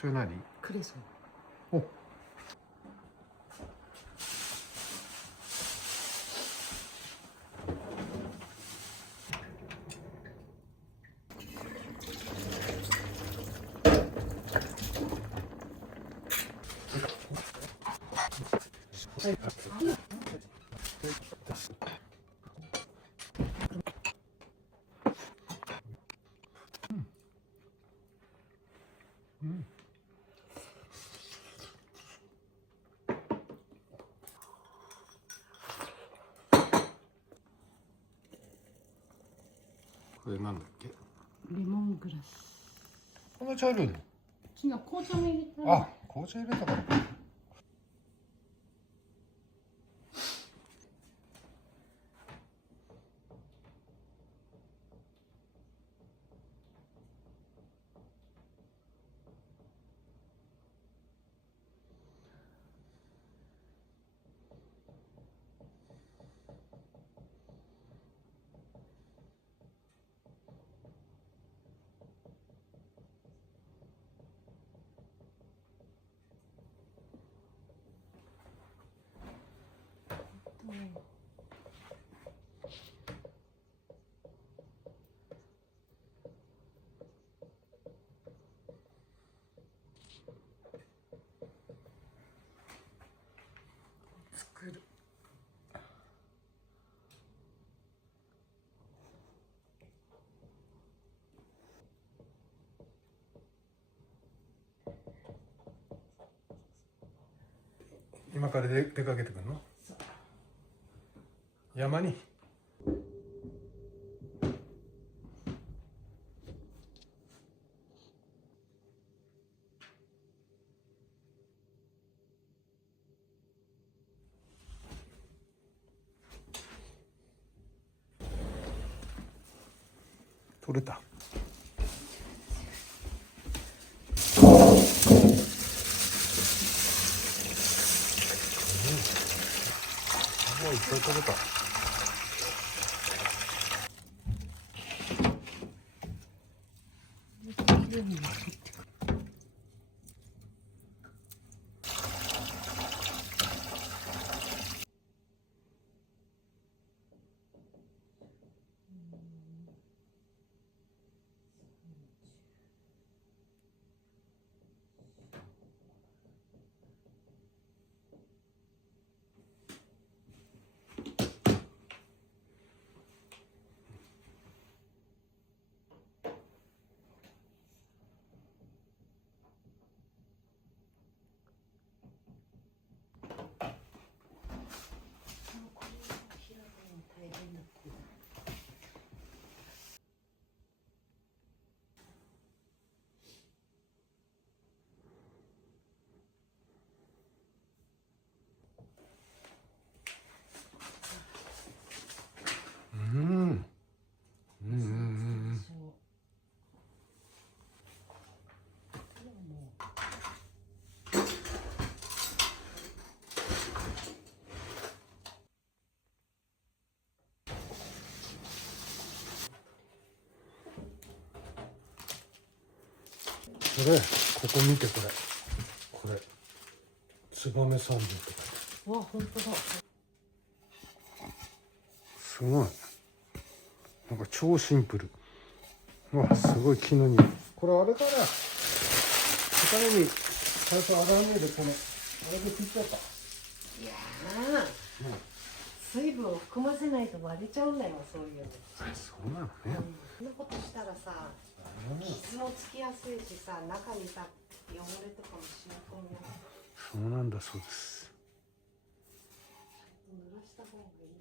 それ何？クレソン。お、これなんだっけ？レモングラス。こんな茶色いの？違う、紅茶も入れた。あ、紅茶入れたから。作る。今から出かけてくるの？山に。取れた。もういっぱい取れた。これ、ここ見て、これ燕三条って書いてある。わ、本当だ。すごい。なんか超シンプル。うわ、すごい木の匂い。これあれかな。魚に最初洗わないでこのあれで切っちゃった。いやー、水分を含ませないと割れちゃうんだよ、そういうの。そうなのね。そんなことしたらさ、傷もつきやすいしさ、中にさ、汚れとかも染み込むよ。そうなんだそうです。濡らした方がいいよ。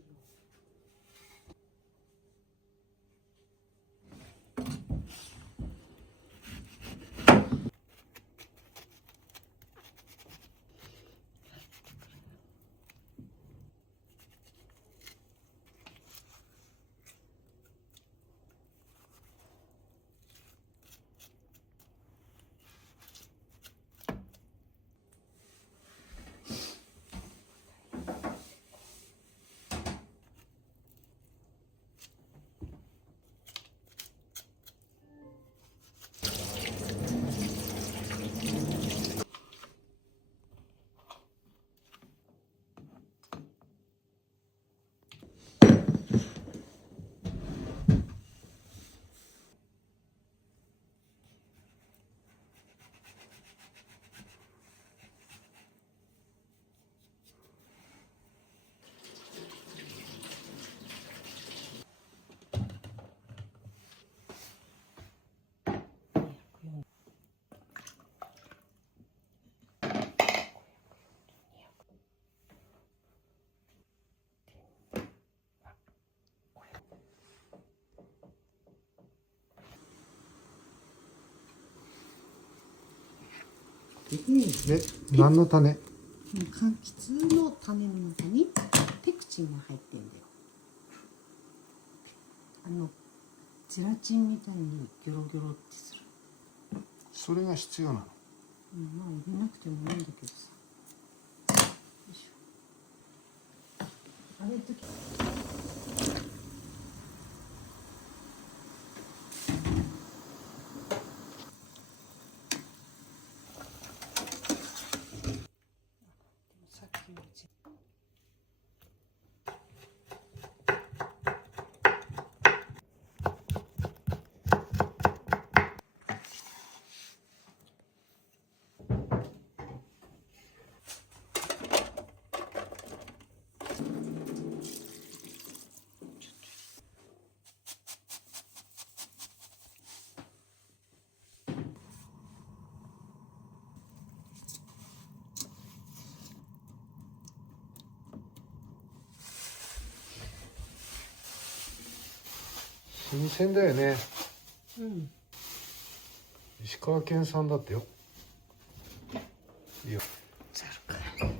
え、何の種？柑橘の種の中にペクチンが入ってんだよ。ゼラチンみたいにギョロギョロってする。それが必要なの？まあ入れなくてもいいんだけどさ。よいしょ。あれ時さっきのうち新鮮だよね。うん。石川県産だってよ。いいよ。ざるから。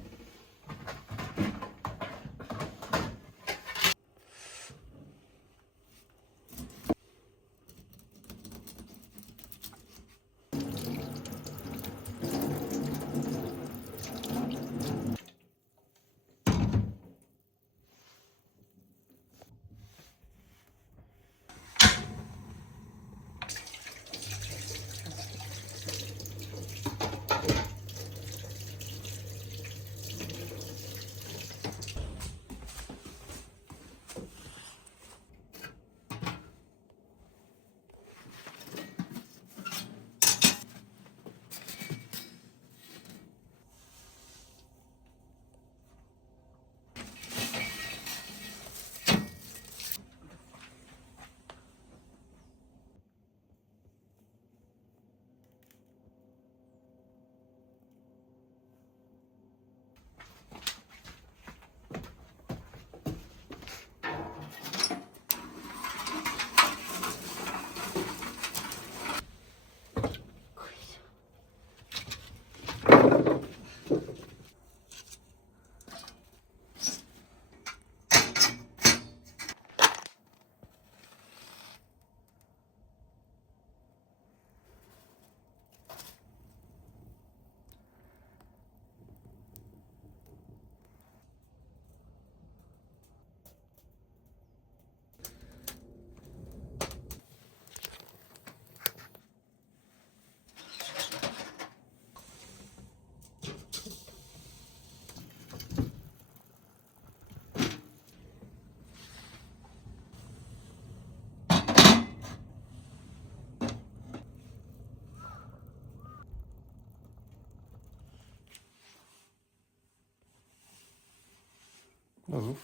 どうぞ。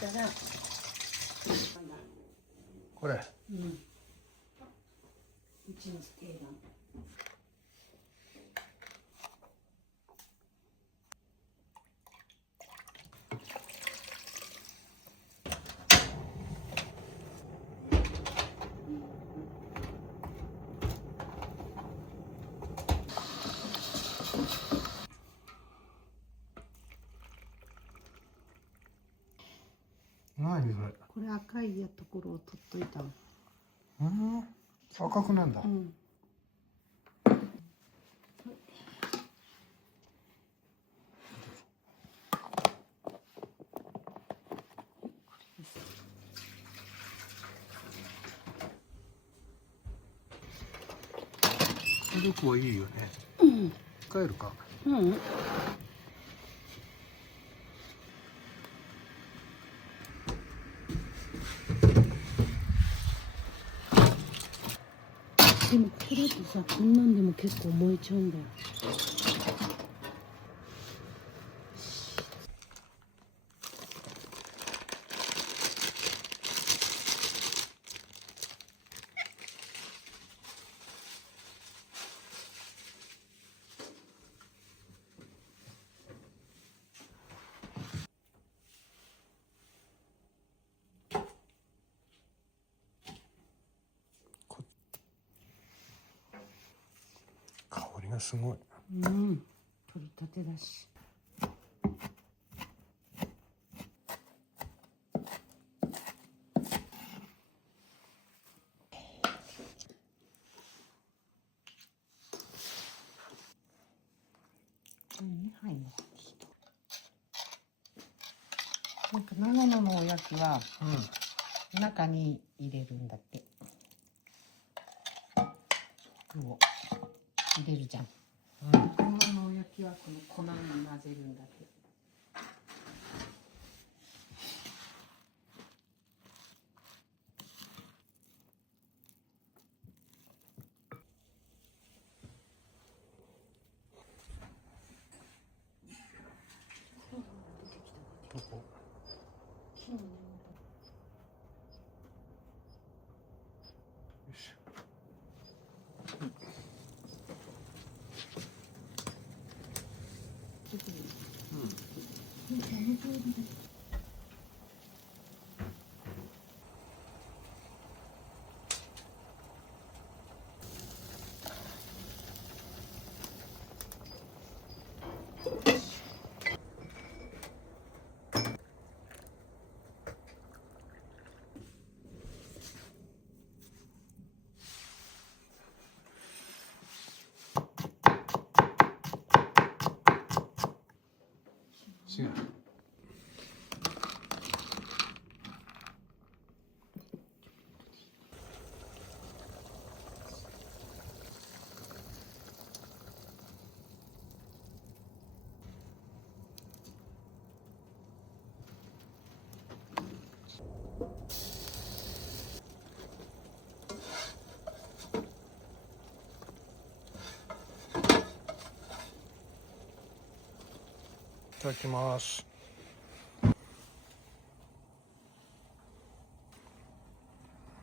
たら、これ。うん。うちの定番。何それ。これ赤いところを取っといたの。赤くなんだ。うん。ミルクはいいよね。うん。帰るか。うん。でもこれだとさ、こんなんでも結構燃えちゃうんだよ。香りがすごい。うん。取り立てだし。はい。なんか長野のおやきは中に入れるんだって。具を入れるじゃん。長野のおやきはこの粉に混ぜるんだって。どこ？木の根元。よし。違う。いただきます。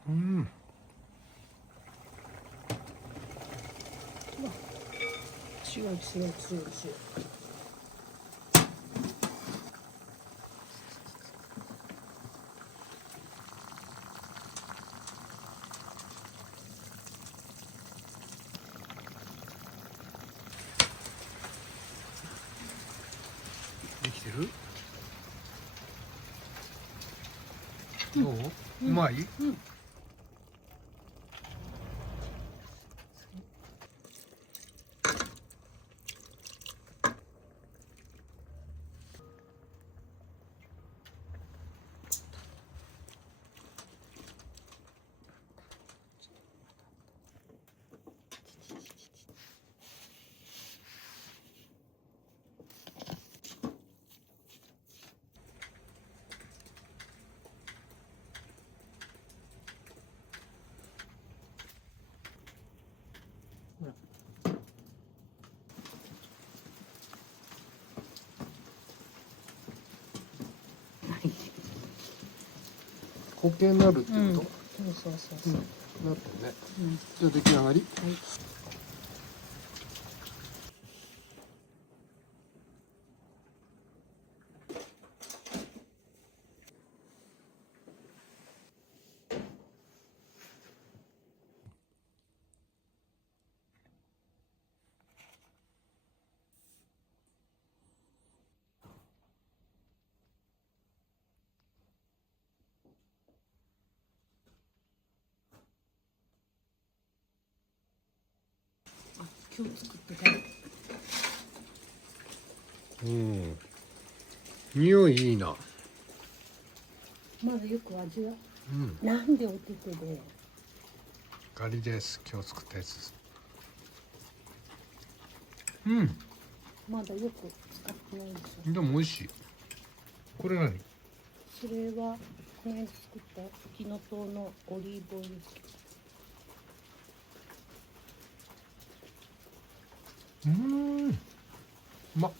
うん。強い強い強い強い。できてる？どう？うまい？うん。固形になるってこと？そうそうそうそう。なってるね。うんじゃあ出来上がり。はいあ、今日作ってからうん。匂いいいな。まだよく味はうん。なんでお手手でガリです。今日作ったやつです。うん。まだよく使ってないんですよ。でも美味しい。これ何？それはこの間作ったフキノトウのオリーブオイル漬け。うまっ。